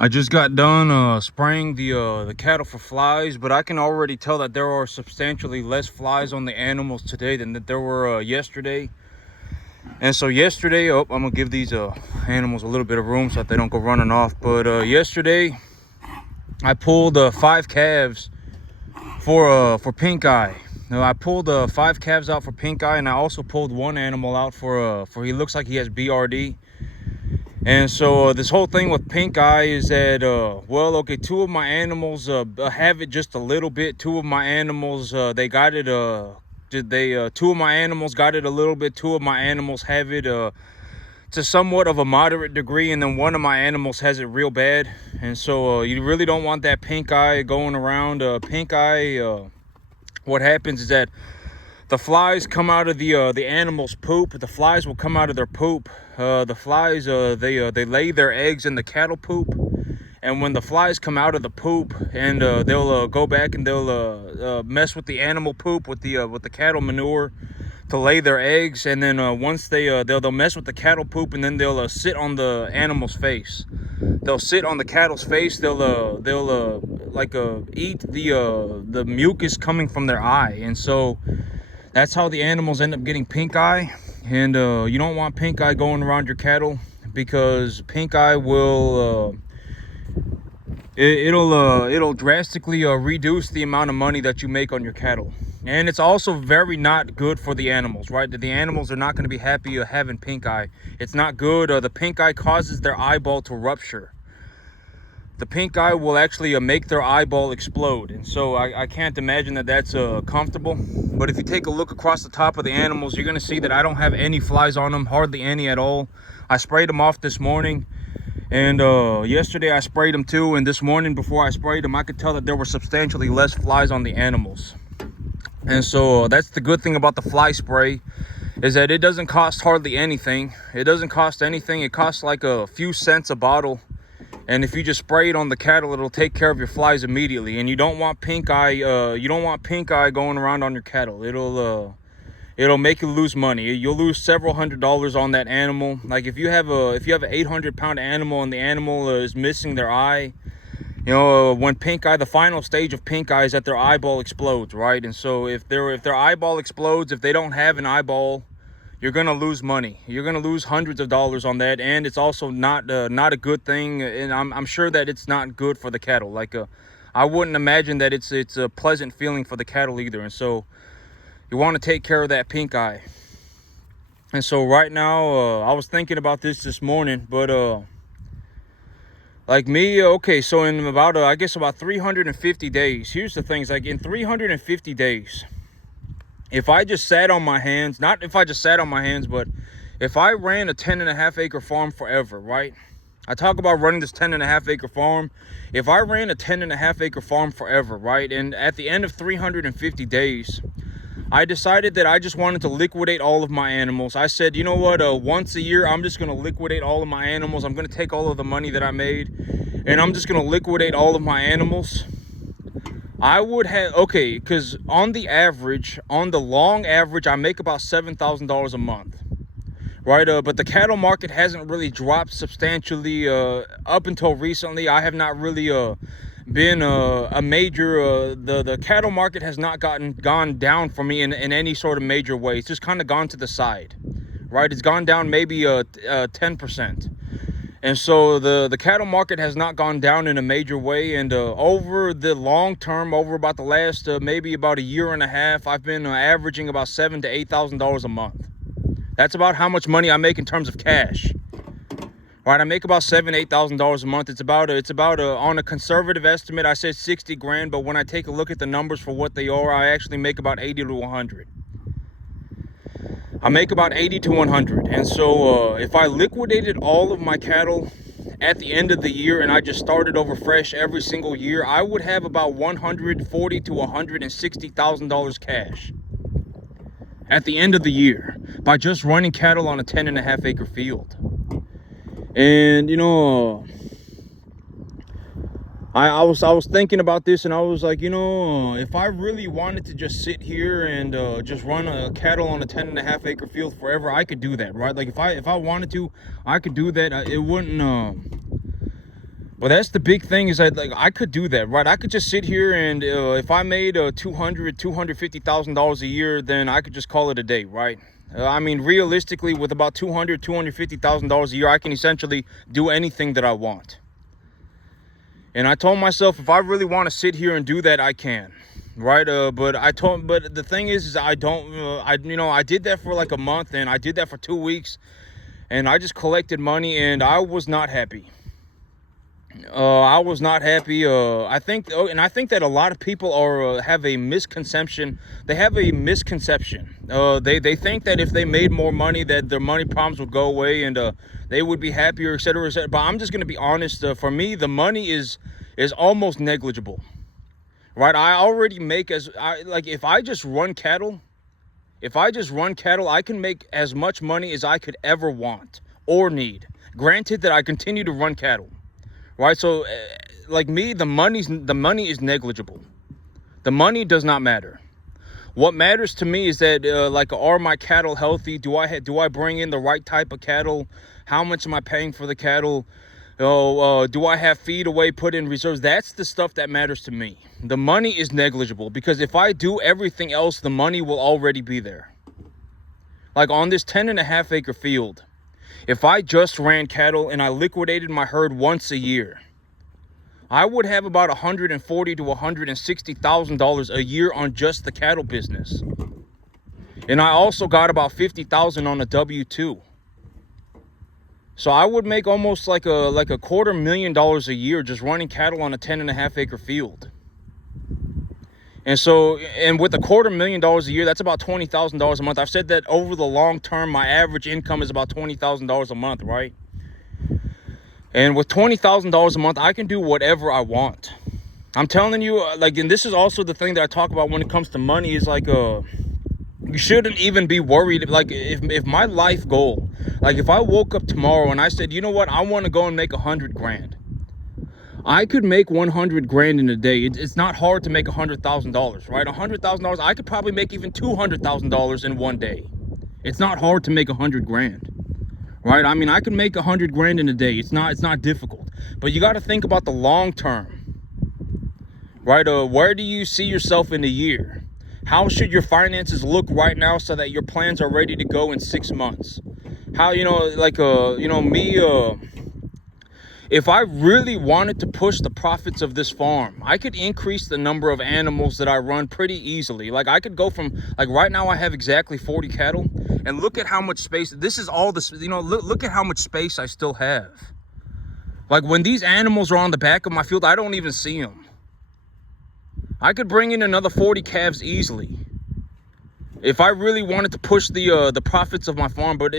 I just got done spraying the cattle for flies, but I can already tell that there are substantially less flies on the animals today than that there were yesterday. And so yesterday, I'm gonna give these animals a little bit of room so that they don't go running off. But yesterday, I pulled 5 calves for pink eye. Now, I pulled 5 calves out for pink eye, and I also pulled one animal out for he looks like he has BRD. And so this whole thing with pink eye is that well, okay, 2 of my animals have it just a little bit. 2 of my animals they got it 2 of my animals got it a little bit. 2 of my animals have it to somewhat of a moderate degree, and then 1 of my animals has it real bad. And so you really don't want that pink eye going around. Pink eye, what happens is that the flies come out of the animal's poop. The flies will come out of their poop. The flies, they lay their eggs in the cattle poop. And when the flies come out of the poop, and they'll go back and they'll mess with the animal poop with the cattle manure to lay their eggs. And then once they'll mess with the cattle poop, and then they'll sit on the animal's face. They'll sit on the cattle's face. They'll eat the mucus coming from their eye. And so that's how the animals end up getting pink eye. And you don't want pink eye going around your cattle, because pink eye will it'll drastically reduce the amount of money that you make on your cattle. And it's also very not good for the animals, right? The animals are not going to be happy having pink eye. It's not good. The pink eye causes their eyeball to rupture. The pink eye will actually make their eyeball explode. And so I can't imagine that that's comfortable. But if you take a look across the top of the animals, you're going to see that I don't have any flies on them, hardly any at all. I sprayed them off this morning, and yesterday I sprayed them too. And this morning before I sprayed them, I could tell that there were substantially less flies on the animals. And so that's the good thing about the fly spray, is that it doesn't cost hardly anything. It doesn't cost anything. It costs like a few cents a bottle. And if you just spray it on the cattle, it'll take care of your flies immediately. And you don't want pink eye. You don't want pink eye going around on your cattle. It'll make you lose money. You'll lose several $100s on that animal. Like if you have an 800-pound animal and the animal is missing their eye, you know, when pink eye, the final stage of pink eye is that their eyeball explodes, right? And so if their eyeball explodes, if they don't have an eyeball, you're gonna lose money. You're gonna lose hundreds of dollars on that, and it's also not a good thing. And I'm sure that it's not good for the cattle. Like I wouldn't imagine that it's a pleasant feeling for the cattle either. And so you want to take care of that pink eye. And so right now, I was thinking about this morning, but like me, okay, so in about I guess about 350 days. Here's the things, like in 350 days. If I just sat on my hands, not if I just sat on my hands, but if I ran a 10.5-acre farm forever, right? I talk about running this 10.5-acre farm. If I ran a 10.5-acre farm forever, right? And at the end of 350 days, I decided that I just wanted to liquidate all of my animals. I said, you know what? Once a year, I'm just going to liquidate all of my animals. I'm going to take all of the money that I made, and I'm just going to liquidate all of my animals. I would have, okay, because on the long average, I make about $7,000 a month, right? But the cattle market hasn't really dropped substantially up until recently. I have not really been a major, the cattle market has not gone down for me in any sort of major way. It's just kind of gone to the side, right? It's gone down maybe 10%. And so the cattle market has not gone down in a major way. And over the long term, over about the last maybe about a year and a half, I've been averaging about $7,000 to $8,000 a month. That's about how much money I make in terms of cash. Right, I make about $7,000 to $8,000 a month. It's about on a conservative estimate, I said 60 grand, but when I take a look at the numbers for what they are, I actually make about 80 to 100. I make about 80 to 100. And so if I liquidated all of my cattle at the end of the year and I just started over fresh every single year, I would have about $140,000 to $160,000 cash at the end of the year by just running cattle on a 10.5-acre field. And you know, I was thinking about this, and I was like, you know, if I really wanted to just sit here and just run a cattle on a 10.5-acre field forever, I could do that, right? Like if I wanted to, I could do that. It wouldn't But that's the big thing, is that like I could do that, right? I could just sit here and if I made $250,000 a year, then I could just call it a day, right? I mean, realistically, with about $250,000 a year, I can essentially do anything that I want. And I told myself, if I really want to sit here and do that, I can, right? But the thing is I don't. I did that for like a month, and I did that for 2 weeks, and I just collected money, and I was not happy. I was not happy. I think that a lot of people have a misconception. They have a misconception. They think that if they made more money, that their money problems would go away, and they would be happier, etc., etc. But I'm just gonna be honest. For me, the money is almost negligible, right? I already make if I just run cattle, I can make as much money as I could ever want or need. Granted that I continue to run cattle. Right, so like me, the money is negligible. The money does not matter. What matters to me is that are my cattle healthy? Do I bring in the right type of cattle? How much am I paying for the cattle? Do I have feed away put in reserves? That's the stuff that matters to me. The money is negligible, because if I do everything else, the money will already be there. Like on this 10.5 acre field, if I just ran cattle and I liquidated my herd once a year, I would have about $140,000 to $160,000 a year on just the cattle business. And I also got about $50,000 on a W-2. So I would make almost like a $250,000 a year just running cattle on a 10.5 acre field. And with $250,000 a year, that's about $20,000 a month. I've said that over the long term, my average income is about $20,000 a month, right? And with $20,000 a month, I can do whatever I want. I'm telling you, and this is also the thing that I talk about when it comes to money, is you shouldn't even be worried. Like if my life goal, like if I woke up tomorrow and I said, you know what, I want to go and make $100,000. I could make $100,000 in a day. It's not hard to make $100,000, right? $100,000, I could probably make even $200,000 in one day. It's not hard to make $100,000, right? I mean, I can make $100,000 in a day. It's not difficult, but you got to think about the long term, right? Where do you see yourself in a year? How should your finances look right now so that your plans are ready to go in 6 months? How, if I really wanted to push the profits of this farm, I could increase the number of animals that I run pretty easily. Like I could go from, like right now I have exactly 40 cattle, and look at how much space, this is all this, look at how much space I still have. Like when these animals are on the back of my field, I don't even see them. I could bring in another 40 calves easily if I really wanted to push the profits of my farm, but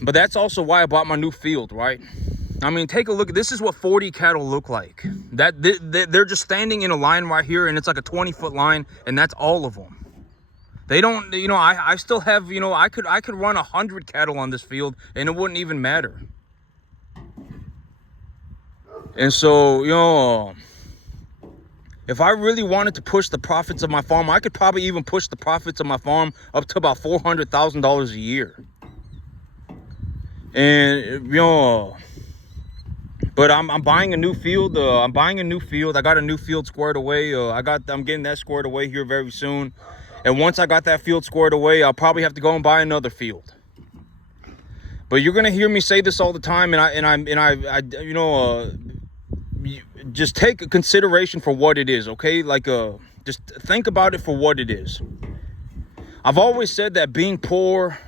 but that's also why I bought my new field, right? I mean, take a look. This is what 40 cattle look like. They're just standing in a line right here, and it's like a 20-foot line, and that's all of them. They don't, I still have, I could run 100 cattle on this field, and it wouldn't even matter. And so, if I really wanted to push the profits of my farm, I could probably even push the profits of my farm up to about $400,000 a year. And but I'm buying a new field. I got a new field squared away. I'm getting that squared away here very soon. And once I got that field squared away, I'll probably have to go and buy another field. But you're gonna hear me say this all the time, just take a consideration for what it is, okay? Just think about it for what it is. I've always said that being poor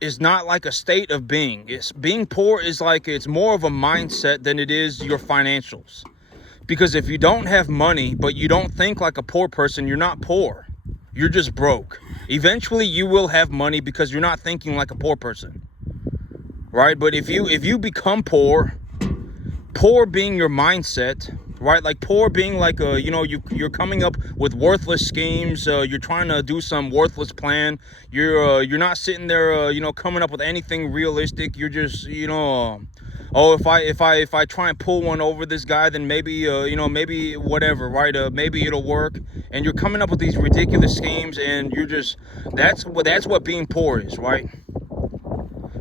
is not like a state of being. Being poor is it's more of a mindset than it is your financials. Because if you don't have money, but you don't think like a poor person, you're not poor. You're just broke. Eventually you will have money because you're not thinking like a poor person, right? But if you become poor being your mindset, right? Like poor being you're coming up with worthless schemes. You're trying to do some worthless plan. You're not sitting there, coming up with anything realistic. You're just, if I try and pull one over this guy, then maybe, maybe whatever, right? Maybe it'll work. And you're coming up with these ridiculous schemes, and that's what being poor is, right?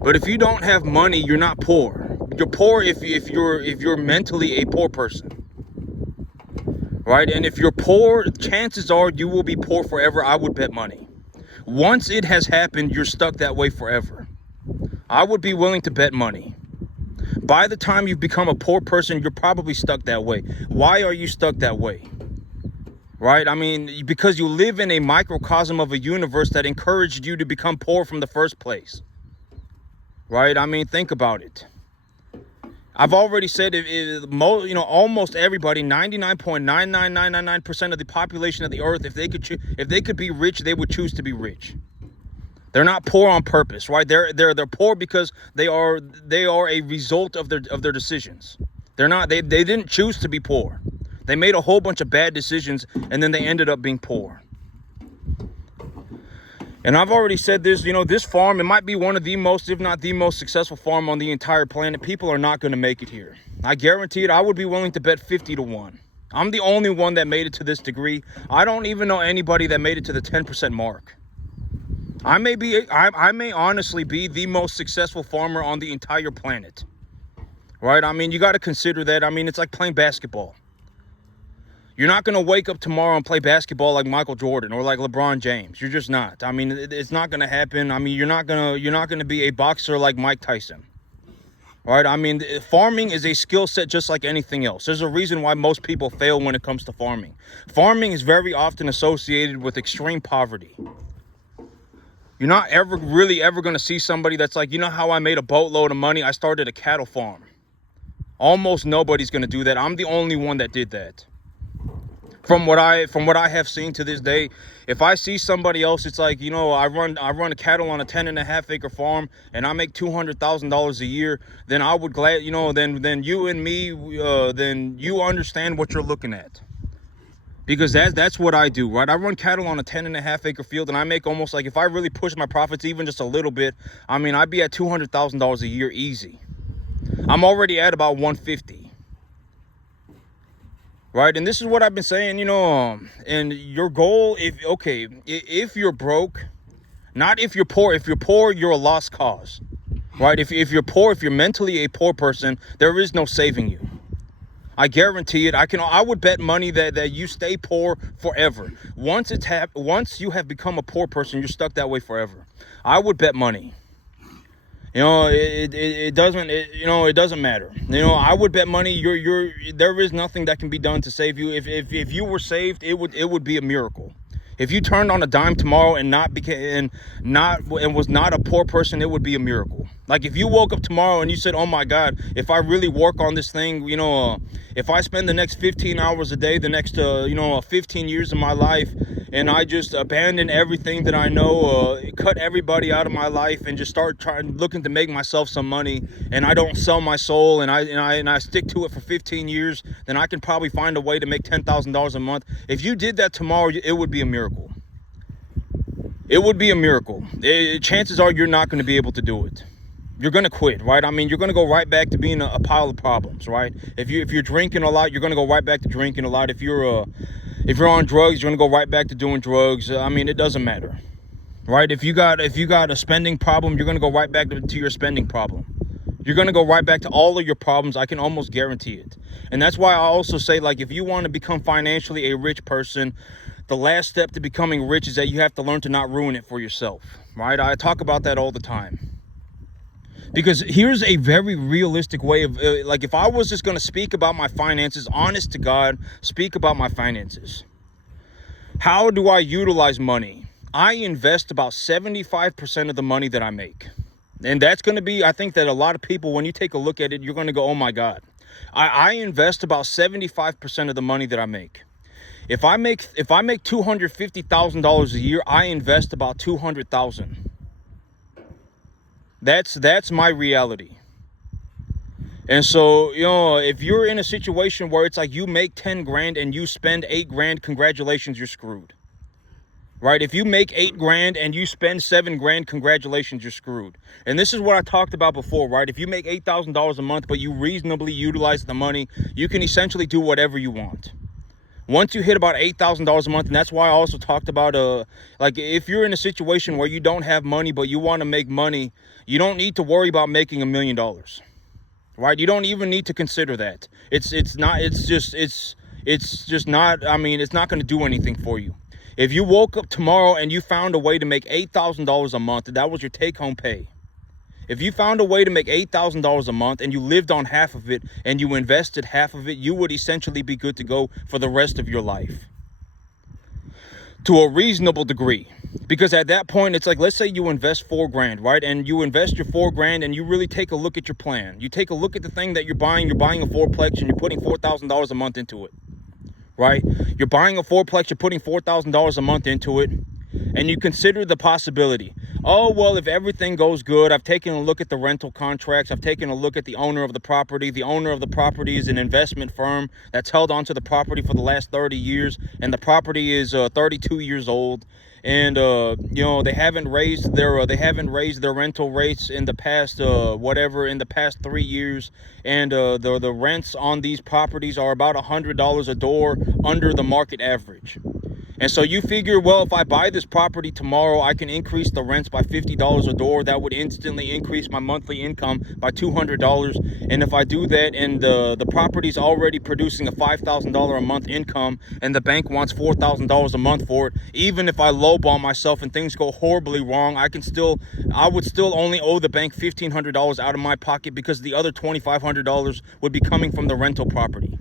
But if you don't have money, you're not poor. You're poor if you're mentally a poor person, right? And if you're poor, chances are you will be poor forever. I would bet money. Once it has happened, you're stuck that way forever. I would be willing to bet money. By the time you've become a poor person, you're probably stuck that way. Why are you stuck that way? Right? I mean, because you live in a microcosm of a universe that encouraged you to become poor from the first place. Right? I mean, think about it. I've already said, almost everybody, 99.99999% of the population of the earth, if they could be rich, they would choose to be rich. They're not poor on purpose, right? They're poor because they are a result of their decisions. They didn't choose to be poor. They made a whole bunch of bad decisions and then they ended up being poor. And I've already said this, this farm, it might be one of the most, if not the most successful farm on the entire planet. People are not going to make it here. I guarantee it. I would be willing to bet 50-1. I'm the only one that made it to this degree. I don't even know anybody that made it to the 10% mark. I may honestly be the most successful farmer on the entire planet. Right? I mean, you got to consider that. I mean, it's like playing basketball. You're not going to wake up tomorrow and play basketball like Michael Jordan or like LeBron James. You're just not. I mean, it's not going to happen. I mean, you're not going to be a boxer like Mike Tyson. Right? I mean, farming is a skill set just like anything else. There's a reason why most people fail when it comes to farming. Farming is very often associated with extreme poverty. You're not ever going to see somebody that's like, how I made a boatload of money? I started a cattle farm. Almost nobody's going to do that. I'm the only one that did that. From what I have seen to this day, if I see somebody else, it's like, I run cattle on a 10.5 acre farm and I make $200,000 a year, then I would then you and me, then you understand what you're looking at. Because that's what I do, right? I run cattle on a 10.5 acre field and I make almost like, if I really push my profits even just a little bit, I mean, I'd be at $200,000 a year easy. I'm already at about 150. Right? And this is what I've been saying, and your goal, if you're broke, not if you're poor. If you're poor, you're a lost cause. Right? If you're poor, if you're mentally a poor person, there is no saving you. I guarantee it. I would bet money that you stay poor forever. Once you have become a poor person, you're stuck that way forever. I would bet money. It doesn't matter. I would bet money there is nothing that can be done to save you. If you were saved, it would be a miracle. If you turned on a dime tomorrow and was not a poor person, it would be a miracle. Like if you woke up tomorrow and you said, "Oh my God, if I really work on this thing, if I spend the next 15 hours a day, the next 15 years of my life, and I just abandon everything that I know, cut everybody out of my life, and just start looking to make myself some money, and I don't sell my soul, and I stick to it for 15 years, then I can probably find a way to make $10,000 a month." If you did that tomorrow, it would be a miracle. It would be a miracle. Chances are you're not going to be able to do it. You're going to quit, right? I mean, you're going to go right back to being a pile of problems, right? If you're drinking a lot, you're going to go right back to drinking a lot. If you're on drugs, you're going to go right back to doing drugs. I mean, it doesn't matter, right? If you got a spending problem, you're going to go right back to your spending problem. You're going to go right back to all of your problems. I can almost guarantee it. And that's why I also say, like, if you want to become financially a rich person, the last step to becoming rich is that you have to learn to not ruin it for yourself, right? I talk about that all the time. Because here's a very realistic way of, like, if I was just going to speak about my finances, honest to God, speak about my finances. How do I utilize money? I invest about 75% of the money that I make. And that's going to be, I think that a lot of people, when you take a look at it, you're going to go, oh my God. I invest about 75% of the money that I make. If I make $250,000 a year, I invest about $200,000. That's my reality. And so, if you're in a situation where it's like you make 10 grand and you spend 8 grand, congratulations, you're screwed. Right? If you make 8 grand and you spend 7 grand, congratulations, you're screwed. And this is what I talked about before, right? If you make $8,000 a month, but you reasonably utilize the money, you can essentially do whatever you want. Once you hit about $8,000 a month, and that's why I also talked about, like if you're in a situation where you don't have money, but you want to make money, you don't need to worry about making $1 million, right? You don't even need to consider that. It's just not, I mean, it's not going to do anything for you. If you woke up tomorrow and you found a way to make $8,000 a month, that was your take-home pay. If you found a way to make $8,000 a month and you lived on half of it and you invested half of it, you would essentially be good to go for the rest of your life. To a reasonable degree. Because at that point, it's like, let's say you invest $4,000, right? And you invest your $4,000 and you really take a look at your plan. You take a look at the thing that you're buying a fourplex and you're putting $4,000 a month into it, right? You're buying a fourplex, you're putting $4,000 a month into it. And you consider the possibility, oh, well, if everything goes good, I've taken a look at the rental contracts, I've taken a look at the owner of the property. The owner of the property is an investment firm that's held onto the property for the last 30 years, and the property is 32 years old. And you know, they haven't raised their rental rates in the past in the past 3 years, and the rents on these properties are about $100 a door under the market average. And so you figure, well, if I buy this property tomorrow, I can increase the rents by $50 a door. That would instantly increase my monthly income by $200. And if I do that and the property's already producing a $5,000 a month income and the bank wants $4,000 a month for it, even if I lowball myself and things go horribly wrong, I would still only owe the bank $1,500 out of my pocket because the other $2,500 would be coming from the rental property.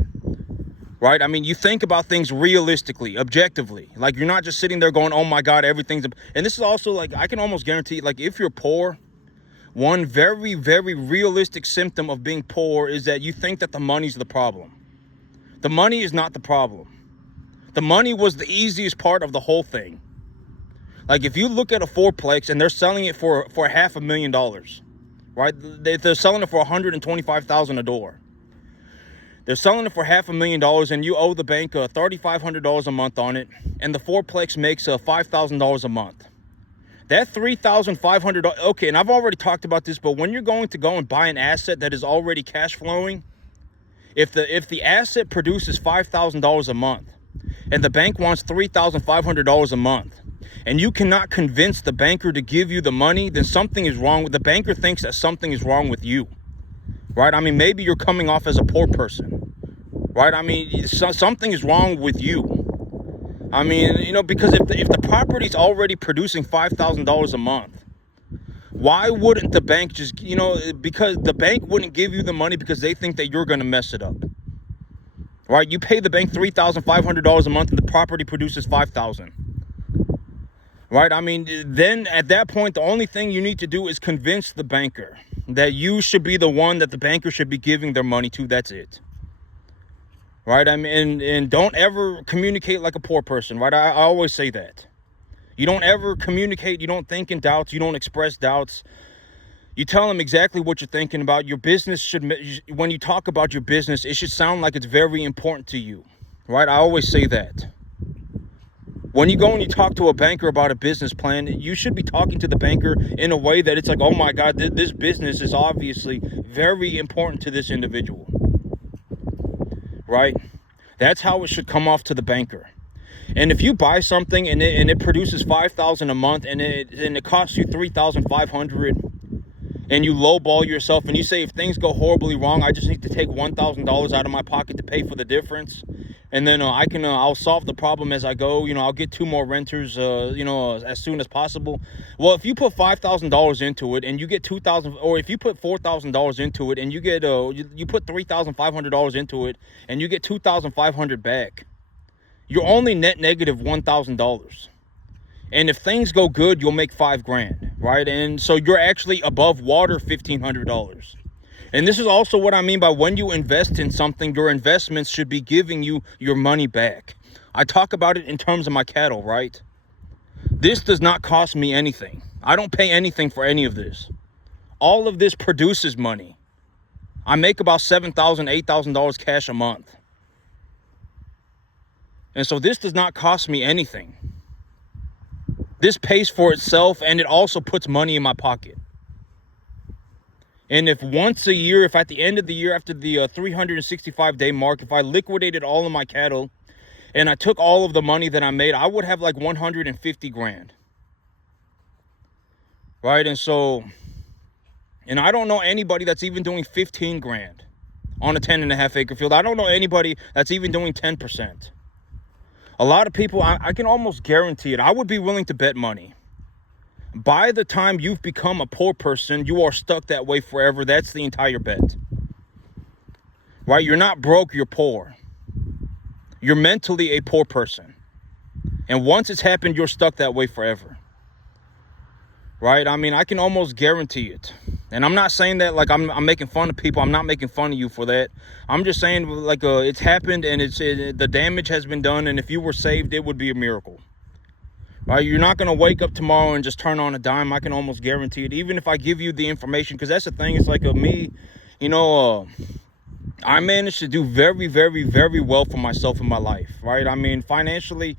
Right? I mean, you think about things realistically, objectively. Like, you're not just sitting there going, oh my God, everything's... And this is also, like, I can almost guarantee, like, if you're poor, one very, very realistic symptom of being poor is that you think that the money's the problem. The money is not the problem. The money was the easiest part of the whole thing. Like, if you look at a fourplex and they're selling it for $500,000, right? They're selling it for $125,000 a door. They're selling it for $500,000 and you owe the bank $3,500 a month on it, and the fourplex makes $5,000 a month. That $3,500, okay, and I've already talked about this, but when you're going to go and buy an asset that is already cash flowing, if the asset produces $5,000 a month and the bank wants $3,500 a month, and you cannot convince the banker to give you the money, then something is wrong with the banker. Thinks that something is wrong with you. Right? I mean, maybe you're coming off as a poor person, right? I mean, something is wrong with you. I mean, you know, because if the property's already producing $5,000 a month, why wouldn't the bank just, you know, because the bank wouldn't give you the money because they think that you're going to mess it up, right? You pay the bank $3,500 a month and the property produces $5,000. Right? I mean, then at that point, the only thing you need to do is convince the banker that you should be the one that the banker should be giving their money to. That's it. Right? I mean, and don't ever communicate like a poor person, right? I always say that. You don't ever communicate. You don't think in doubts. You don't express doubts. You tell them exactly what you're thinking about. Your business should, when you talk about your business, it should sound like it's very important to you, right? I always say that. When you go and you talk to a banker about a business plan, you should be talking to the banker in a way that it's like, oh my God, this business is obviously very important to this individual, right? That's how it should come off to the banker. And if you buy something and it produces $5,000 a month and it costs you $3,500, and you lowball yourself and you say, if things go horribly wrong, I just need to take $1,000 out of my pocket to pay for the difference, and then I'll solve the problem as I go. You know, I'll get 2 more renters, you know, as soon as possible. Well, if you put $5,000 into it and you get $2,000, or if you put $4,000 into it and you get you put $3,500 into it and you get $2,500 back, you're only net negative $1,000. And if things go good, you'll make $5,000, right? And so you're actually above water $1,500. And this is also what I mean by when you invest in something, your investments should be giving you your money back. I talk about it in terms of my cattle, right? This does not cost me anything. I don't pay anything for any of this. All of this produces money. I make about $7,000, $8,000 cash a month. And so this does not cost me anything. This pays for itself, and it also puts money in my pocket. And if once a year, if at the end of the year, after the 365-day mark, if I liquidated all of my cattle and I took all of the money that I made, I would have like 150 grand. Right? And so, and I don't know anybody that's even doing 15 grand on a 10.5 acre field. I don't know anybody that's even doing 10%. A lot of people, I can almost guarantee it. I would be willing to bet money. By the time you've become a poor person, you are stuck that way forever. That's the entire bet. Right? You're not broke, you're poor. You're mentally a poor person. And once it's happened, you're stuck that way forever. Right? I mean, I can almost guarantee it. And I'm not saying that like I'm making fun of people. I'm not making fun of you for that. I'm just saying like it's happened, and the damage has been done. And if you were saved, it would be a miracle. Right? You're not going to wake up tomorrow and just turn on a dime. I can almost guarantee it. Even if I give you the information, because that's the thing. It's like me, I managed to do very, very, very well for myself in my life. Right? I mean, financially,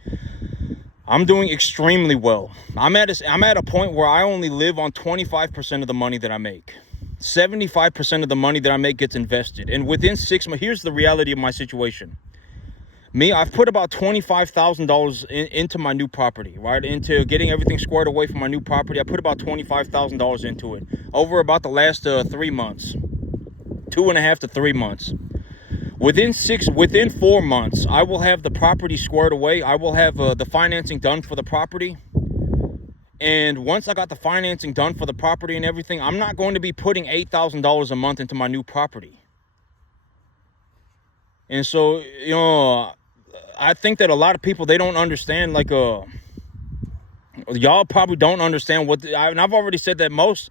I'm doing extremely well. I'm at a point where I only live on 25% of the money that I make. 75% of the money that I make gets invested. And within 6 months, here's the reality of my situation. I've put about $25,000 into my new property, right? Into getting everything squared away for my new property. I put about $25,000 into it over about the last 3 months, 2.5 to 3 months. Within 4 months, I will have the property squared away. I will have the financing done for the property. And once I got the financing done for the property and everything, I'm not going to be putting $8,000 a month into my new property. And so, I think that a lot of people, they don't understand, like, y'all probably don't understand and I've already said that most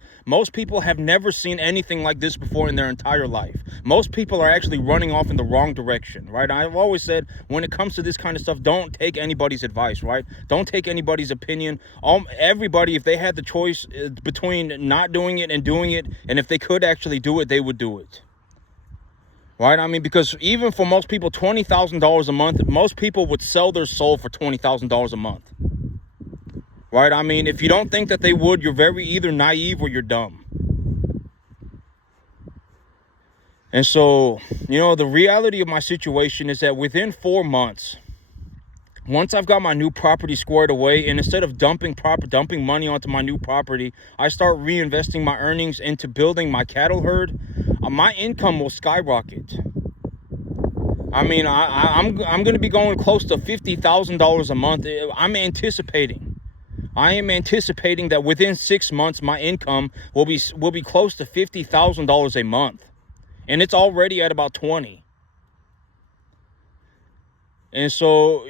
people have never seen anything like this before in their entire life. Most people are actually running off in the wrong direction, right? I've always said, when it comes to this kind of stuff, don't take anybody's advice, right? Don't take anybody's opinion. Everybody, if they had the choice between not doing it and doing it, and if they could actually do it, they would do it. Right? I mean, because even for most people, $20,000 a month, most people would sell their soul for $20,000 a month. Right? I mean, if you don't think that they would, you're very either naive or you're dumb. And so, the reality of my situation is that within 4 months, once I've got my new property squared away, and instead of dumping money onto my new property, I start reinvesting my earnings into building my cattle herd, my income will skyrocket. I mean, I'm going to be going close to $50,000 a month. I am anticipating that within 6 months, my income will be close to $50,000 a month, and it's already at about 20. And so,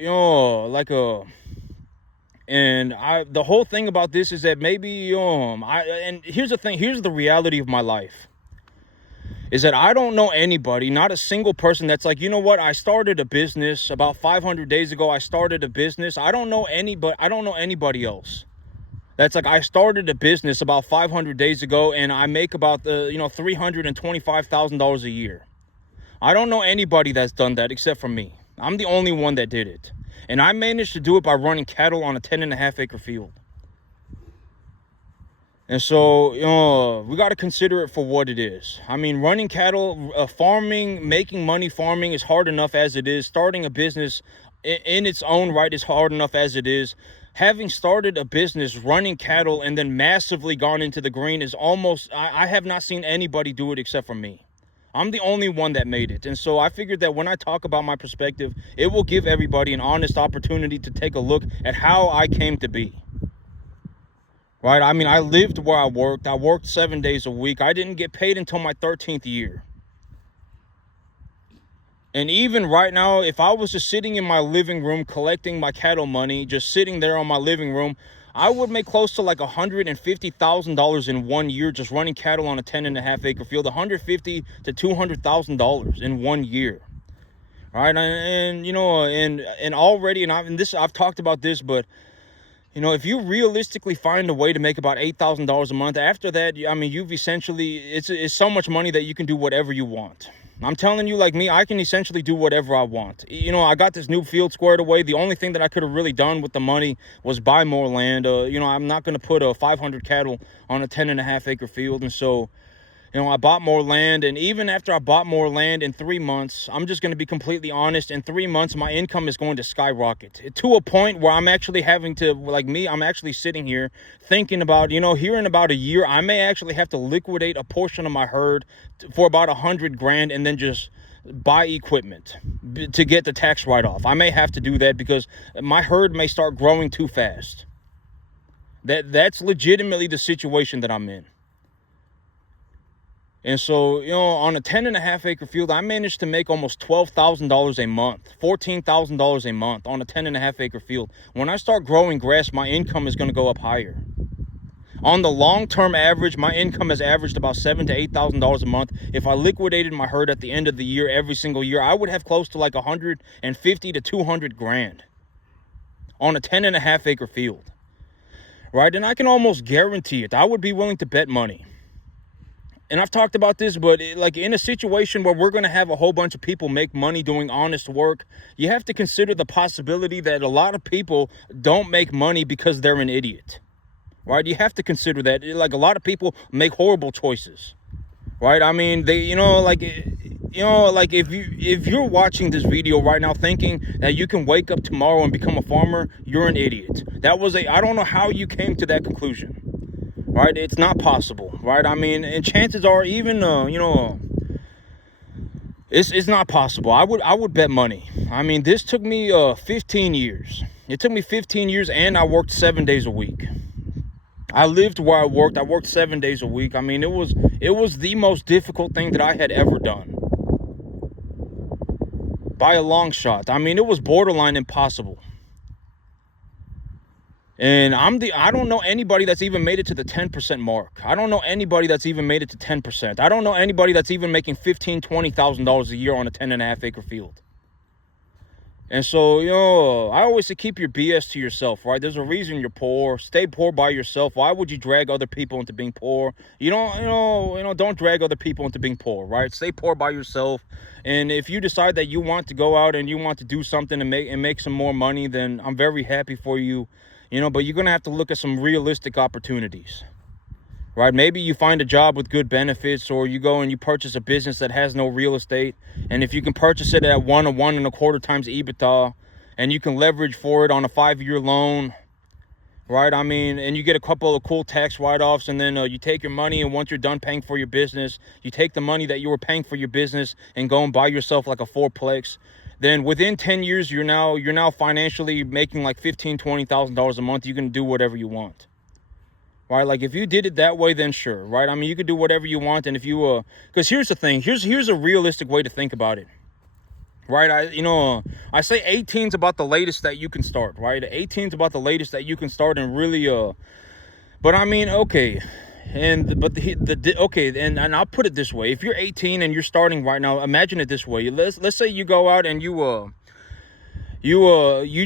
the whole thing about this is that maybe, and here's the thing, here's the reality of my life, is that I don't know anybody, not a single person that's like, I started a business about 500 days ago. I started a business. I don't know anybody else that's like, I started a business about 500 days ago and I make about $325,000 a year. I don't know anybody that's done that except for me. I'm the only one that did it. And I managed to do it by running cattle on a 10.5 acre field. And so, we got to consider it for what it is. I mean, running cattle, farming, making money farming is hard enough as it is. Starting a business in its own right is hard enough as it is. Having started a business, running cattle, and then massively gone into the green is almost, I have not seen anybody do it except for me. I'm the only one that made it. And so I figured that when I talk about my perspective, it will give everybody an honest opportunity to take a look at how I came to be. Right? I mean, I lived where I worked. I worked 7 days a week. I didn't get paid until my 13th year. And even right now, if I was just sitting in my living room collecting my cattle money, just sitting there on my living room, I would make close to like $150,000 in 1 year just running cattle on a 10.5 acre field. $150,000 to $200,000 in 1 year. All right, and already, I've talked about this, but if you realistically find a way to make about $8,000 a month, after that, I mean, you've essentially, it's so much money that you can do whatever you want. I'm telling you, like me, I can essentially do whatever I want. I got this new field squared away. The only thing that I could have really done with the money was buy more land. I'm not going to put 500 cattle on a 10.5 acre field. And so, You know, I bought more land, and even after I bought more land in 3 months, I'm just going to be completely honest, in 3 months my income is going to skyrocket to a point where I'm actually having to, like me, I'm actually sitting here thinking about, you know, here in about a year I may actually have to liquidate a portion of my herd for about 100 grand and then just buy equipment to get the tax write-off. I may have to do that because my herd may start growing too fast. That's legitimately the situation that I'm in. And so, you know, on a 10.5 acre field, I managed to make almost $12,000 a month, $14,000 a month on a 10.5 acre field. When I start growing grass, my income is going to go up higher. On the long-term average, my income has averaged about $7,000 to $8,000 a month. If I liquidated my herd at the end of the year, every single year, I would have close to like 150 to 200 grand on a 10.5 acre field, right? And I can almost guarantee it. I would be willing to bet money. And I've talked about this, but like in a situation where we're going to have a whole bunch of people make money doing honest work, you have to consider the possibility that a lot of people don't make money because they're an idiot, right? You have to consider that. Like a lot of people make horrible choices, right? I mean, they, you know, like if you're watching this video right now thinking that you can wake up tomorrow and become a farmer, you're an idiot. I don't know how you came to that conclusion. Right, it's not possible, right? I mean, and chances are, even it's not possible. I would bet money. I mean, this took me 15 years. It took me 15 years, and I worked 7 days a week. I lived where I worked. I worked 7 days a week. I mean, it was the most difficult thing that I had ever done, by a long shot. I mean, it was borderline impossible. And I don't know anybody that's even made it to the 10% mark. I don't know anybody that's even made it to 10%. I don't know anybody that's even making $15,000, $20,000 a year on a 10.5 acre field. And so, you know, I always say keep your BS to yourself, right? There's a reason you're poor. Stay poor by yourself. Why would you drag other people into being poor? Don't drag other people into being poor, right? Stay poor by yourself. And if you decide that you want to go out and you want to do something and make some more money, then I'm very happy for you. You know, but you're going to have to look at some realistic opportunities, right? Maybe you find a job with good benefits, or you go and you purchase a business that has no real estate. And if you can purchase it at 1 or 1.25 times EBITDA, and you can leverage for it on a 5-year loan, right? I mean, and you get a couple of cool tax write-offs, and then you take your money, and once you're done paying for your business, you take the money that you were paying for your business and go and buy yourself like a fourplex. Then within 10 years, you're now financially making like $15,000, $20,000 a month. You can do whatever you want, right? Like if you did it that way, then sure, right? I mean, you could do whatever you want. And if you, because here's the thing, here's a realistic way to think about it, right? I say 18's about the latest that you can start, right? 18's about the latest that you can start and really, but I mean, okay. And I'll put it this way: if you're 18 and you're starting right now, imagine it this way. Let's say you go out and you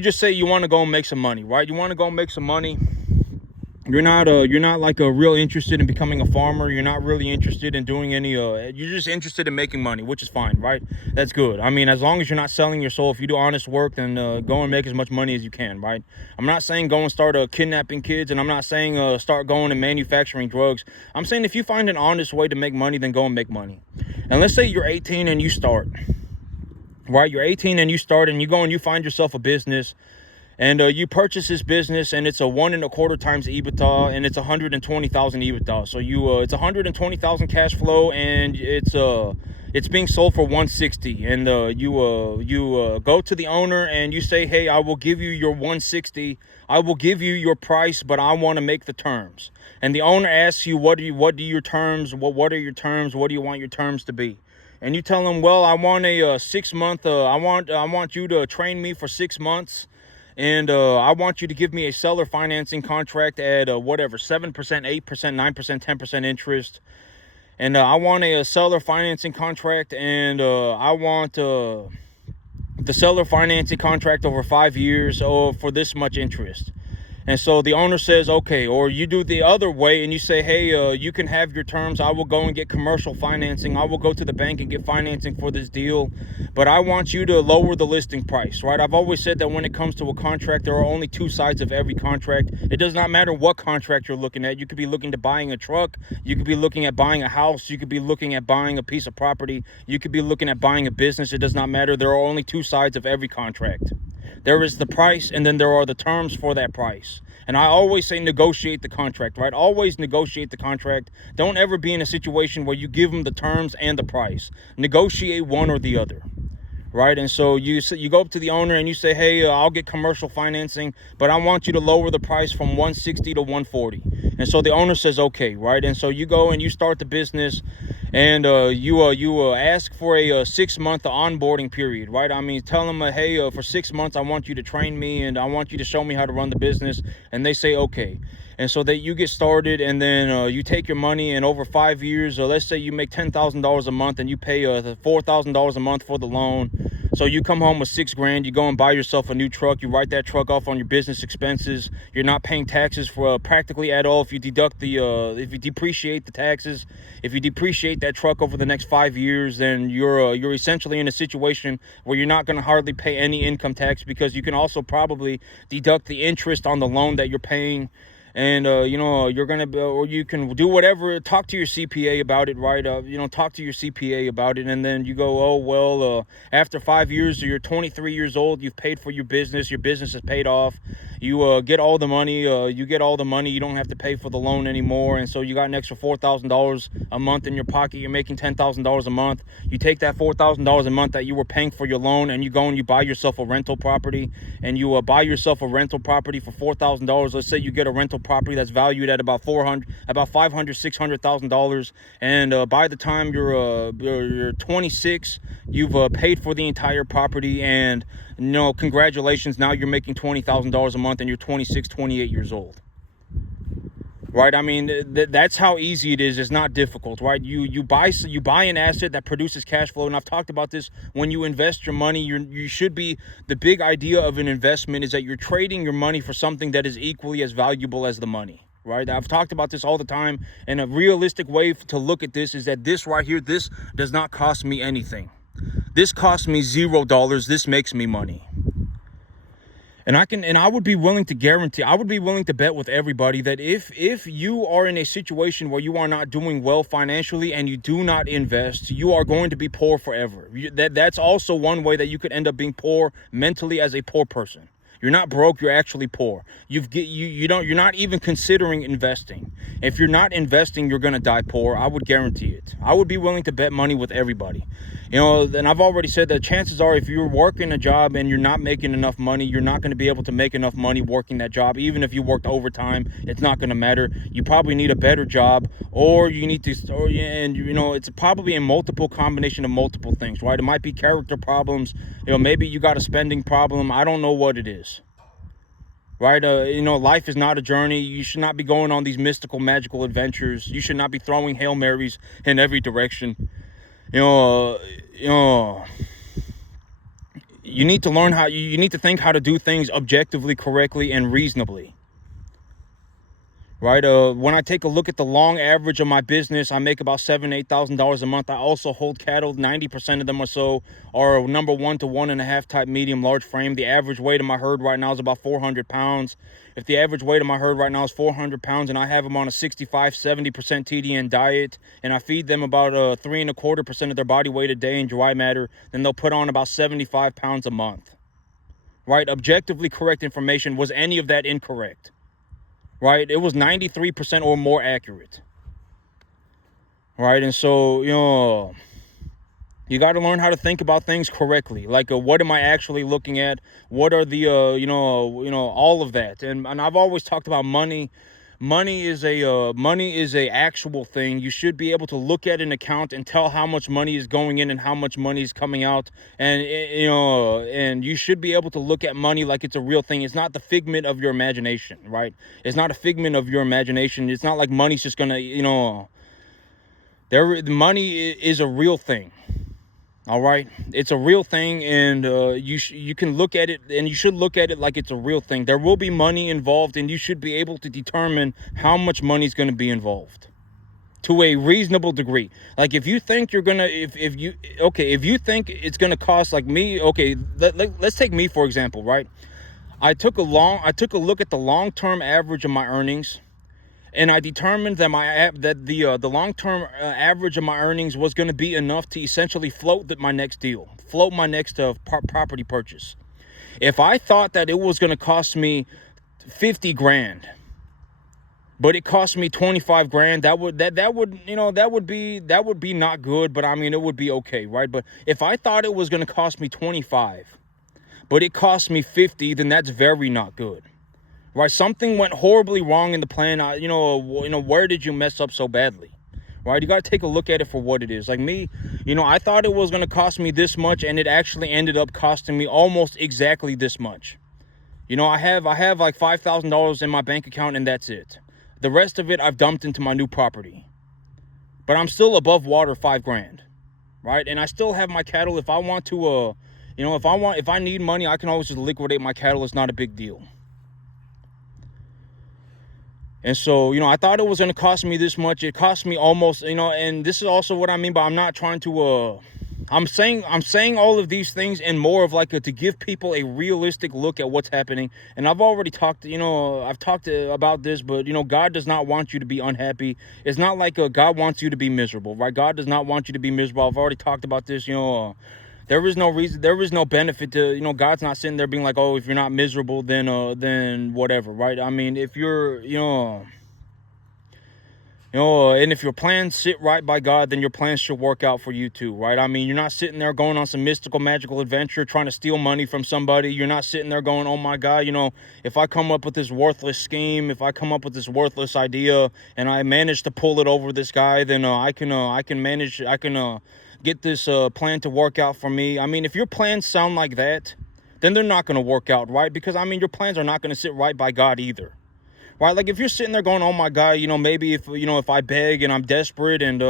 just say you want to go and make some money, right? You want to go and make some money. You're not like real interested in becoming a farmer. You're not really interested in doing any you're just interested in making money, which is fine, right? That's good. I mean, as long as you're not selling your soul, if you do honest work, then go and make as much money as you can, right? I'm not saying go and start kidnapping kids, and I'm not saying start going and manufacturing drugs. I'm saying if you find an honest way to make money, then go and make money. And let's say you're 18 and you start, right? You're 18 and you start, and you go and you find yourself a business. And you purchase this business, and it's a 1.25 times EBITDA, and it's 120,000 EBITDA. So it's 120,000 cash flow, and it's being sold for 160. And you go to the owner and you say, hey, I will give you your 160. I will give you your price, but I want to make the terms. And the owner asks you, what are your terms? What are your terms? What do you want your terms to be? And you tell them, well, I want a 6 month. I want you to train me for 6 months. And I want you to give me a seller financing contract at whatever, 7%, 8%, 9%, 10% interest. And I want a seller financing contract, and I want the seller financing contract over 5 years for this much interest. And so the owner says, okay, or you do the other way and you say, hey, you can have your terms. I will go and get commercial financing. I will go to the bank and get financing for this deal. But I want you to lower the listing price, right? I've always said that when it comes to a contract, there are only two sides of every contract. It does not matter what contract you're looking at. You could be looking to buying a truck. You could be looking at buying a house. You could be looking at buying a piece of property. You could be looking at buying a business. It does not matter. There are only two sides of every contract. There is the price, and then there are the terms for that price. And I always say negotiate the contract, right? Always negotiate the contract. Don't ever be in a situation where you give them the terms and the price. Negotiate one or the other, right? And so you go up to the owner and you say, hey, I'll get commercial financing, but I want you to lower the price from 160 to 140. And so the owner says, okay, right? And so you go and you start the business, and you ask for a 6-month onboarding period, right? I mean, tell them, hey, for 6 months, I want you to train me and I want you to show me how to run the business. And they say, okay. And so that you get started, and then you take your money, and over 5 years, let's say you make $10,000 a month and you pay $4,000 a month for the loan. So you come home with $6,000, you go and buy yourself a new truck, you write that truck off on your business expenses. You're not paying taxes for practically at all. If you deduct if you depreciate the taxes, if you depreciate that truck over the next 5 years, then you're essentially in a situation where you're not going to hardly pay any income tax, because you can also probably deduct the interest on the loan that you're paying. And you're gonna or you can do whatever, talk to your CPA about it, right? Talk to your CPA about it. And then you go, oh well, after 5 years, you're 23 years old, you've paid for your business is paid off, you get all the money, you don't have to pay for the loan anymore. And so you got an extra $4,000 a month in your pocket. You're making $10,000 a month. You take that $4,000 a month that you were paying for your loan, and you go and you buy yourself a rental property. And you buy yourself a rental property for $4,000. Let's say you get a rental property that's valued at about $600,000, and by the time you're 26, you've paid for the entire property, and congratulations, now you're making $20,000 a month, and you're 26, 28 years old. Right? I mean, that's how easy it is. It's not difficult, right? You buy an asset that produces cash flow. And I've talked about this. When you invest your money, you should be, the big idea of an investment is that you're trading your money for something that is equally as valuable as the money, right? I've talked about this all the time. And a realistic way to look at this is that this right here, this does not cost me anything. This costs me $0. This makes me money. And I would be willing to bet with everybody that if you are in a situation where you are not doing well financially and you do not invest, you are going to be poor forever. That's also one way that you could end up being poor mentally as a poor person. You're not broke, you're actually poor. You're not even considering investing. If you're not investing, you're gonna die poor. I would guarantee it. I would be willing to bet money with everybody. And I've already said that chances are, if you're working a job and you're not making enough money, you're not gonna be able to make enough money working that job. Even if you worked overtime, it's not gonna matter. You probably need a better job, or you need to, it's probably a multiple combination of multiple things, right? It might be character problems. Maybe you got a spending problem. I don't know what it is. Right? Life is not a journey. You should not be going on these mystical, magical adventures. You should not be throwing Hail Marys in every direction. You need to learn you need to think how to do things objectively, correctly, and reasonably. Right? When I take a look at the long average of my business, I make about $7,000-8,000 a month. I also hold cattle. 90% of them or so are number 1 to 1.5 type medium large frame. The average weight of my herd right now is about 400 pounds. If the average weight of my herd right now is 400 pounds and I have them on a 65-70% TDN diet, and I feed them about 3.25% of their body weight a day in dry matter, then they'll put on about 75 pounds a month. Right? Objectively correct information. Was any of that incorrect? Right? It was 93% or more accurate. Right? And so, you got to learn how to think about things correctly. Like, what am I actually looking at? What are the, all of that. And I've always talked about money. Money is a actual thing. You should be able to look at an account and tell how much money is going in and how much money is coming out. And, and you should be able to look at money like it's a real thing. It's not the figment of your imagination, right? It's not a figment of your imagination. It's not like money's just gonna, money is a real thing. All right, it's a real thing, and you can look at it, and you should look at it like it's a real thing. There will be money involved, and you should be able to determine how much money is going to be involved to a reasonable degree. Like if you think you're gonna, if you okay, if you think it's gonna cost like me, okay, let's take me for example, right? I took a look at the long-term average of my earnings, and I determined that the long-term average of my earnings was going to be enough to essentially float my next deal, float my next property purchase. If I thought that it was going to cost me 50 grand, but it cost me 25 grand, that would be not good, but I mean it would be okay, right? But if I thought it was going to cost me 25, but it cost me 50, then that's very not good. Right, something went horribly wrong in the plan. Where did you mess up so badly? Right, you got to take a look at it for what it is. Like me, I thought it was going to cost me this much, and it actually ended up costing me almost exactly this much. I have like $5,000 in my bank account, and that's it. The rest of it I've dumped into my new property, but I'm still above water 5 grand, right? And I still have my cattle. If I want to, if I need money, I can always just liquidate my cattle. It's not a big deal. And so, I thought it was going to cost me this much. It cost me almost, and this is also what I mean by I'm not trying to, I'm saying all of these things and more of like to give people a realistic look at what's happening. And I've already talked, I've talked about this, but, God does not want you to be unhappy. It's not like God wants you to be miserable, right? God does not want you to be miserable. I've already talked about this, there is no reason, there is no benefit to, God's not sitting there being like, oh, if you're not miserable, then whatever, right? I mean, if you're, and if your plans sit right by God, then your plans should work out for you too, right? I mean, you're not sitting there going on some mystical, magical adventure trying to steal money from somebody. You're not sitting there going, oh my God, if I come up with this worthless scheme, if I come up with this worthless idea and I manage to pull it over this guy, then I can get this plan to work out for me. I mean, if your plans sound like that, then they're not going to work out, right? Because, I mean, your plans are not going to sit right by God either. Right, like if you're sitting there going, oh my God, maybe if I beg and I'm desperate and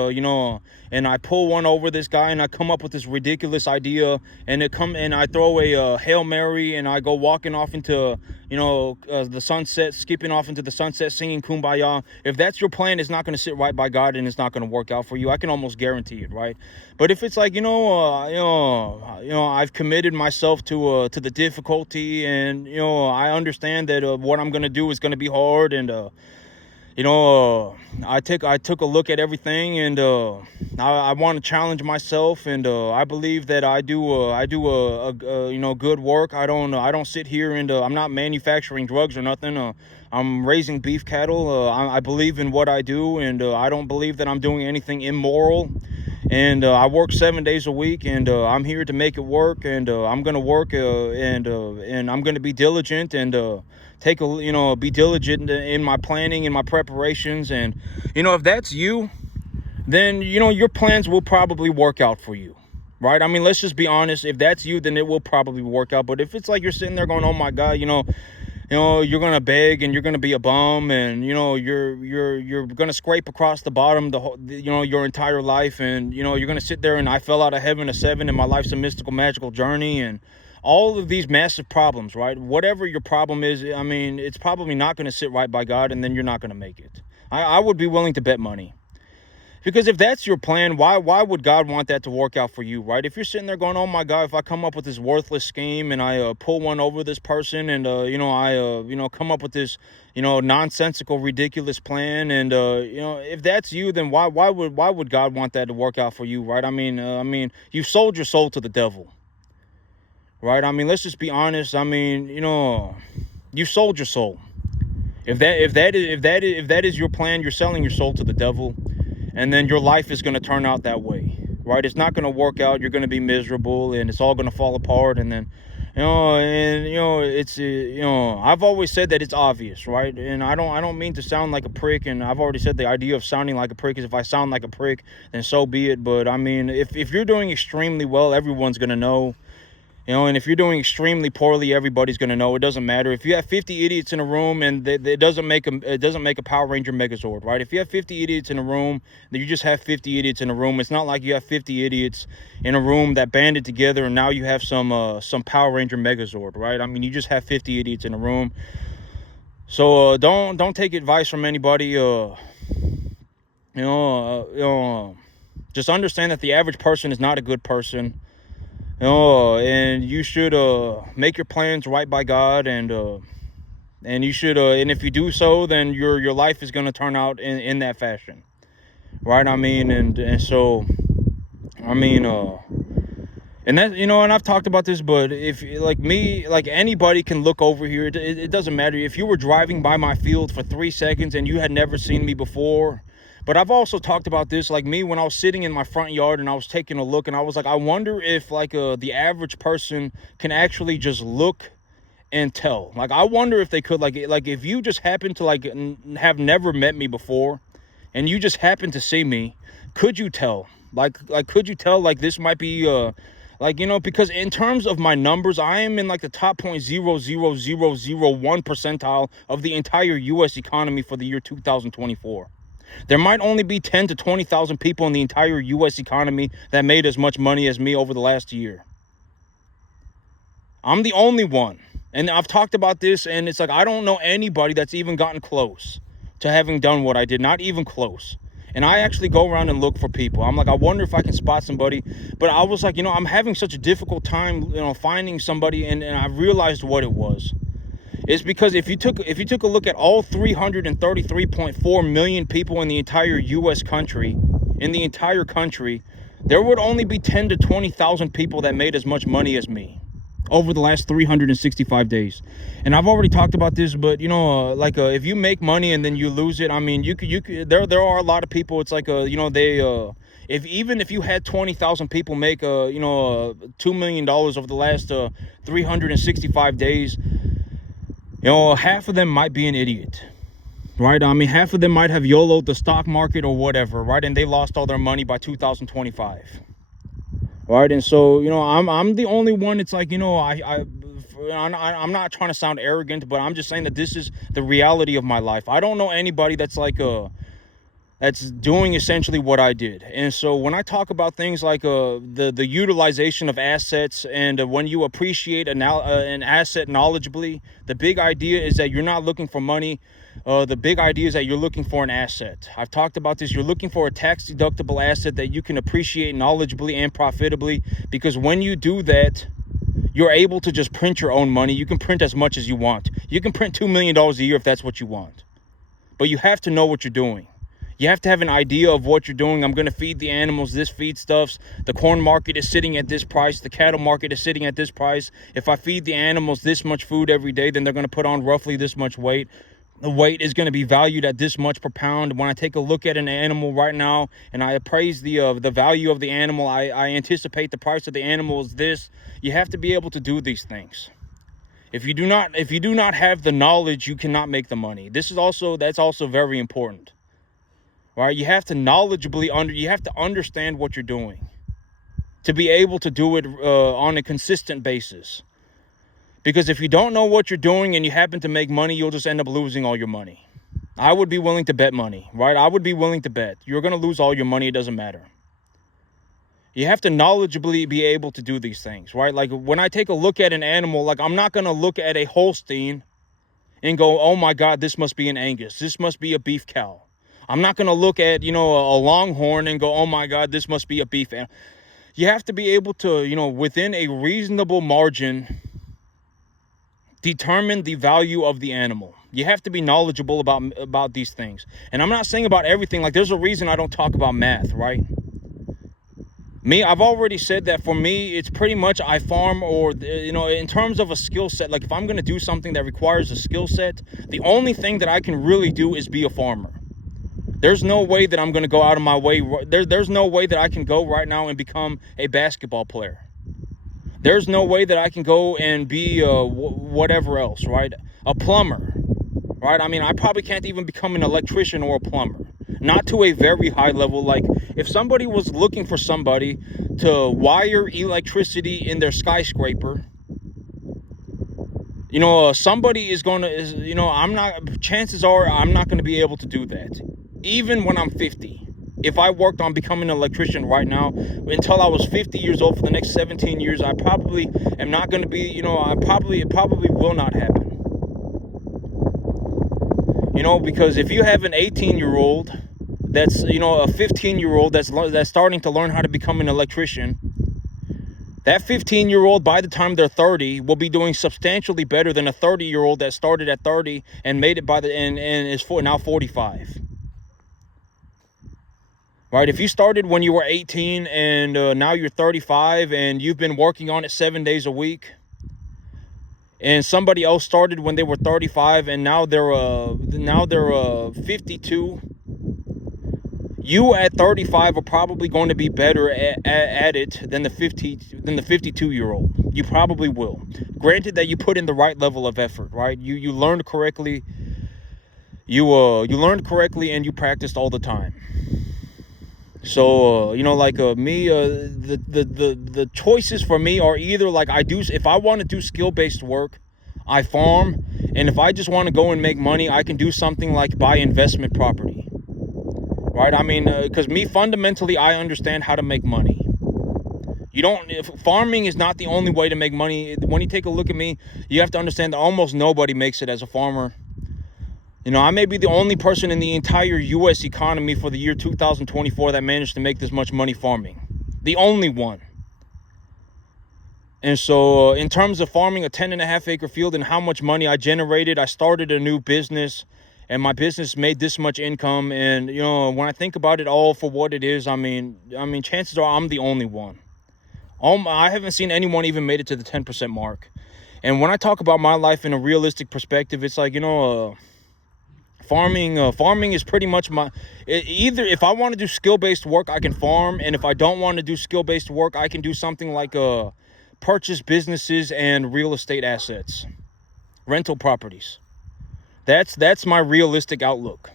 and I pull one over this guy and I come up with this ridiculous idea and I throw a Hail Mary and I go walking off into the sunset, skipping off into the sunset, singing Kumbaya. If that's your plan, it's not going to sit right by God and it's not going to work out for you. I can almost guarantee it, right? But if it's like I've committed myself to the difficulty, and I understand that what I'm going to do is going to be hard, and I took a look at everything, and I want to challenge myself, and I believe that I do good work. I don't sit here and I'm not manufacturing drugs or nothing. I'm raising beef cattle. I believe in what I do, and I don't believe that I'm doing anything immoral. And I work 7 days a week, and I'm here to make it work, and I'm gonna work, and I'm gonna be diligent, and be diligent in my planning and my preparations. And if that's you, then your plans will probably work out for you, right? I mean, let's just be honest. If that's you, then it will probably work out. But if it's like you're sitting there going, oh my God, you're gonna beg and you're gonna be a bum, and you're gonna scrape across the bottom your entire life, and you're gonna sit there and I fell out of heaven a 7 and my life's a mystical, magical journey, and all of these massive problems, right? Whatever your problem is, I mean, it's probably not gonna sit right by God, and then you're not gonna make it. I would be willing to bet money. Because if that's your plan, why would God want that to work out for you, right? If you're sitting there going, oh my God, if I come up with this worthless scheme and I pull one over this person, and I come up with this nonsensical, ridiculous plan, and if that's you, then why would God want that to work out for you, right? I mean, you sold your soul to the devil, right? I mean, let's just be honest. I mean, you sold your soul. If that is your plan, you're selling your soul to the devil. And then your life is going to turn out that way, right? It's not going to work out. You're going to be miserable, and it's all going to fall apart. And then, it's, I've always said that it's obvious, right? And I don't mean to sound like a prick. And I've already said the idea of sounding like a prick is if I sound like a prick, then so be it. But I mean, if you're doing extremely well, everyone's going to know. You know, and if you're doing extremely poorly, everybody's going to know. It doesn't matter. If you have 50 idiots in a room, and it doesn't make a Power Ranger Megazord, right? If you have 50 idiots in a room, then you just have 50 idiots in a room. It's not like you have 50 idiots in a room that banded together and now you have some Power Ranger Megazord, right? I mean, you just have 50 idiots in a room. So don't take advice from anybody. Just understand that the average person is not a good person. And you should make your plans right by God, and you should and if you do so, then your life is going to turn out in that fashion, right? I mean, and so I mean and that, and I've talked about this, but if like me, like anybody can look over here. It doesn't matter if you were driving by my field for 3 seconds and you had never seen me before. But I've also talked about this, like me, when I was sitting in my front yard and I was taking a look, and I was like, I wonder if like the average person can actually just look and tell. Like, I wonder if they could, like if you just happen to like have never met me before and you just happen to see me, could you tell? Like could you tell like this might be because in terms of my numbers, I am in like the top 0.00001 percentile of the entire US economy for the year 2024. There might only be 10 to 20,000 people in the entire US economy that made as much money as me over the last year. I'm the only one. And I've talked about this, and it's like, I don't know anybody that's even gotten close to having done what I did, not even close. And I actually go around and look for people. I'm like, I wonder if I can spot somebody. But I was like, I'm having such a difficult time, finding somebody, and I realized what it was. It's because if you took a look at all 333.4 million people in the entire U.S. country, there would only be 10 to 20,000 people that made as much money as me over the last 365 days. And I've already talked about this, but if you make money and then you lose it, I mean, you could there are a lot of people. It's like if you had 20,000 people make $2 million over the last 365 days. Half of them might be an idiot, right? I mean, half of them might have YOLO'd the stock market or whatever, right? And they lost all their money by 2025, right? And so, I'm the only one. It's like, I'm not trying to sound arrogant, but I'm just saying that this is the reality of my life. I don't know anybody that's like that's doing essentially what I did. And so when I talk about things like the utilization of assets, and when you appreciate an asset knowledgeably, the big idea is that you're not looking for money. The big idea is that you're looking for an asset. I've talked about this. You're looking for a tax deductible asset that you can appreciate knowledgeably and profitably, because when you do that, you're able to just print your own money. You can print as much as you want. You can print $2 million a year if that's what you want. But you have to know what you're doing. You have to have an idea of what you're doing. I'm going to feed the animals this feedstuffs. The corn market is sitting at this price. The cattle market is sitting at this price. If I feed the animals this much food every day, then they're going to put on roughly this much weight. The weight is going to be valued at this much per pound. When I take a look at an animal right now and I appraise the value of the animal, I anticipate the price of the animal is this. You have to be able to do these things. If you do not have the knowledge, you cannot make the money. That's also very important. Right? You have to you have to understand what you're doing to be able to do it on a consistent basis. Because if you don't know what you're doing and you happen to make money, you'll just end up losing all your money. I would be willing to bet money, right? I would be willing to bet. You're going to lose all your money. It doesn't matter. You have to knowledgeably be able to do these things, right? Like when I take a look at an animal, like I'm not going to look at a Holstein and go, oh my God, this must be an Angus. This must be a beef cow. I'm not going to look at, a Longhorn and go, oh my God, this must be a beef. You have to be able to, within a reasonable margin, determine the value of the animal. You have to be knowledgeable about these things. And I'm not saying about everything. Like there's a reason I don't talk about math, right? I've already said that for me, it's pretty much I farm, or, in terms of a skill set, like if I'm going to do something that requires a skill set, the only thing that I can really do is be a farmer. There's no way that I'm going to go out of my way. There's no way that I can go right now and become a basketball player. There's no way that I can go and be whatever else, right? A plumber, right? I mean, I probably can't even become an electrician or a plumber. Not to a very high level. Like if somebody was looking for somebody to wire electricity in their skyscraper, you know, somebody is going to, you know, chances are I'm not going to be able to do that. Even when I'm 50. If I worked on becoming an electrician right now until I was 50 years old for the next 17 years, I probably am not going to be, you know, it probably will not happen. You know, because if you have an 18-year-old that's, you know, a 15-year-old that's starting to learn how to become an electrician, that 15-year-old, by the time they're 30, will be doing substantially better than a 30-year-old that started at 30 and made it and is now 45. Right? If you started when you were 18 and now you're 35 and you've been working on it 7 days a week, and somebody else started when they were 35 and now they're 52, you at 35 are probably going to be better at it than the 52-year-old. You probably will. Granted that you put in the right level of effort, right? You learned correctly. You learned correctly and you practiced all the time. So you know, like me, the choices for me are either like if I want to do skill-based work, I farm, and if I just want to go and make money, I can do something like buy investment property. Right? I mean, because me, fundamentally, I understand how to make money. Farming is not the only way to make money. When you take a look at me, you have to understand that almost nobody makes it as a farmer. You know, I may be the only person in the entire U.S. economy for the year 2024 that managed to make this much money farming. The only one. And so in terms of farming a 10.5 acre field and how much money I generated, I started a new business and my business made this much income. And, you know, when I think about it all for what it is, I mean, chances are I'm the only one. I haven't seen anyone even made it to the 10% mark. And when I talk about my life in a realistic perspective, it's like, you know, farming is pretty much either if I want to do skill-based work, I can farm, and if I don't want to do skill-based work, I can do something like purchase businesses and real estate assets, rental properties. That's my realistic outlook.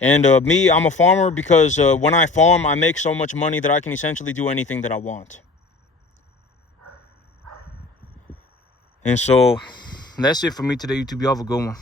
And me, I'm a farmer because when I farm, I make so much money that I can essentially do anything that I want. And so that's it for me today, YouTube. Y'all have a good one.